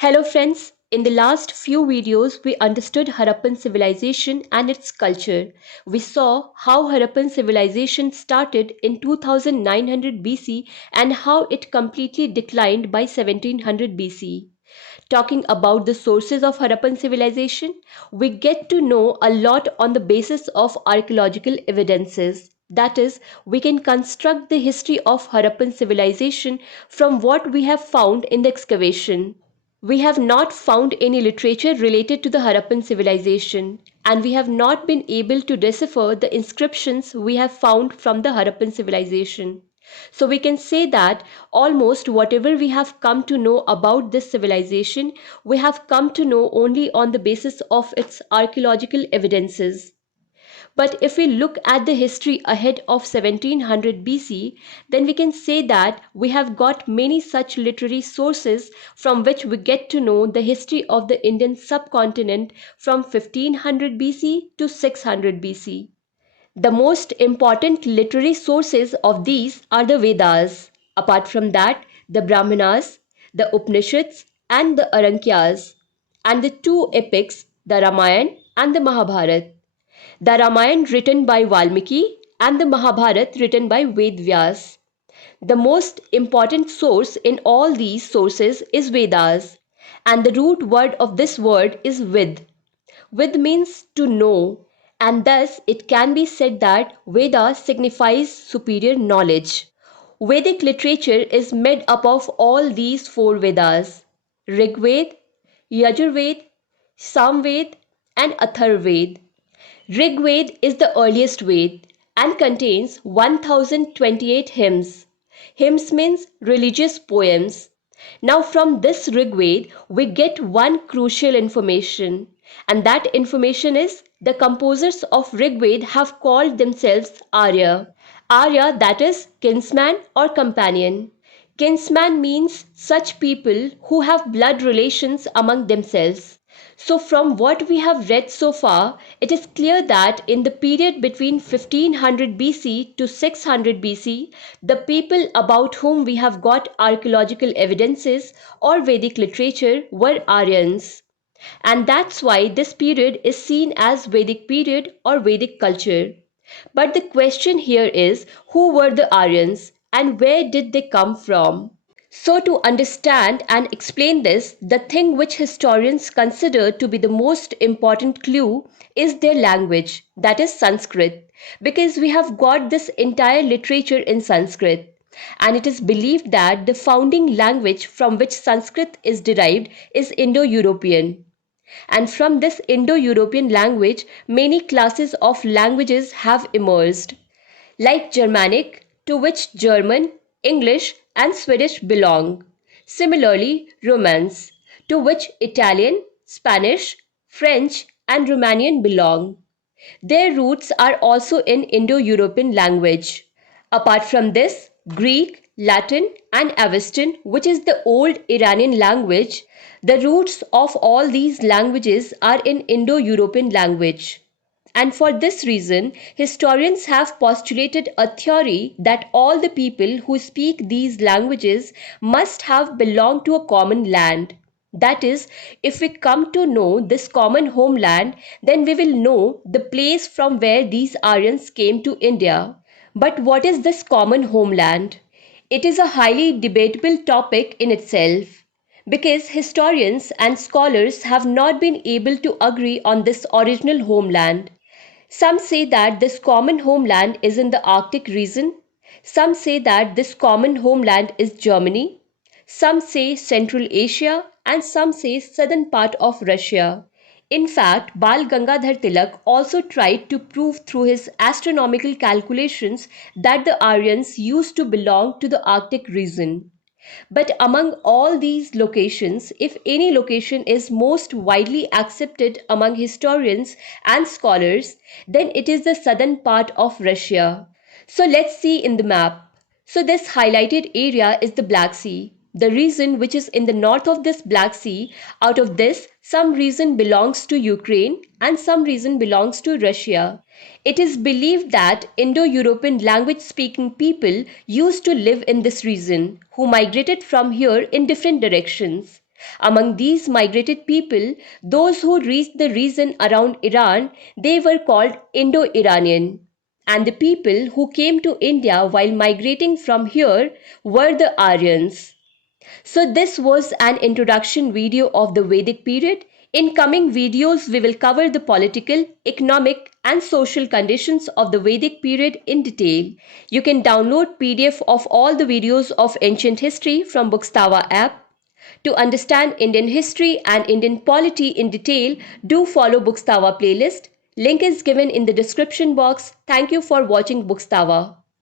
Hello friends, in the last few videos we understood Harappan civilization and its culture. We saw how Harappan civilization started in 2900 BC and how it completely declined by 1700 BC. Talking about the sources of Harappan civilization, we get to know a lot on the basis of archaeological evidences. That is, we can construct the history of Harappan civilization from what we have found in the excavation. We have not found any literature related to the Harappan civilization, and we have not been able to decipher the inscriptions we have found from the Harappan civilization. So we can say that almost whatever we have come to know about this civilization, we have come to know only on the basis of its archaeological evidences. But if we look at the history ahead of 1700 BC, then we can say that we have got many such literary sources from which we get to know the history of the Indian subcontinent from 1500 BC to 600 BC. The most important literary sources of these are the Vedas. Apart from that, the Brahmanas, the Upanishads, and the Arankyas, and the two epics, the Ramayana and the Mahabharata. The Ramayana written by Valmiki and the Mahabharata written by Ved Vyas. The most important source in all these sources is Vedas, and the root word of this word is Vid. Vid means to know, and thus it can be said that Veda signifies superior knowledge. Vedic literature is made up of all these four Vedas: Rig Veda, Yajurveda, Samveda, and Atharvaveda. Rig Veda is the earliest Veda and contains 1028 hymns. Hymns means religious poems. Now from this Rig Veda we get one crucial information, and that information is the composers of Rig Veda have called themselves Arya. Arya, that is kinsman or companion. Kinsman means such people who have blood relations among themselves. So, from what we have read so far, it is clear that in the period between 1500 BC to 600 BC, the people about whom we have got archaeological evidences or Vedic literature were Aryans. And that's why this period is seen as Vedic period or Vedic culture. But the question here is, who were the Aryans and where did they come from? So, to understand and explain this, the thing which historians consider to be the most important clue is their language, that is Sanskrit, because we have got this entire literature in Sanskrit. And it is believed that the founding language from which Sanskrit is derived is Indo European. And from this Indo European language, many classes of languages have emerged, like Germanic, to which German, English, and Swedish belong. Similarly, Romance, to which Italian, Spanish, French, and Romanian belong. Their roots are also in Indo European language. Apart from this, Greek, Latin, and Avestan, which is the old Iranian language, the roots of all these languages are in Indo European language. And for this reason, historians have postulated a theory that all the people who speak these languages must have belonged to a common land. That is, if we come to know this common homeland, then we will know the place from where these Aryans came to India. But what is this common homeland? It is a highly debatable topic in itself, because historians and scholars have not been able to agree on this original homeland. Some say that this common homeland is in the Arctic region. Some say that this common homeland is Germany. Some say Central Asia, and some say southern part of Russia. In fact, Bal Gangadhar Tilak also tried to prove through his astronomical calculations that the Aryans used to belong to the Arctic region. But among all these locations, if any location is most widely accepted among historians and scholars, then it is the southern part of Russia. So let's see in the map. So this highlighted area is the Black Sea. The region which is in the north of this Black Sea, out of this, some region belongs to Ukraine and some region belongs to Russia. It is believed that Indo-European language-speaking people used to live in this region, who migrated from here in different directions. Among these migrated people, those who reached the region around Iran, they were called Indo-Iranian. And the people who came to India while migrating from here were the Aryans. So this was an introduction video of the Vedic period. In coming videos, we will cover the political, economic and social conditions of the Vedic period in detail. You can download PDF of all the videos of ancient history from Bookstava app. To understand Indian history and Indian polity in detail, do follow Bookstava playlist. Link is given in the description box. Thank you for watching Bookstava.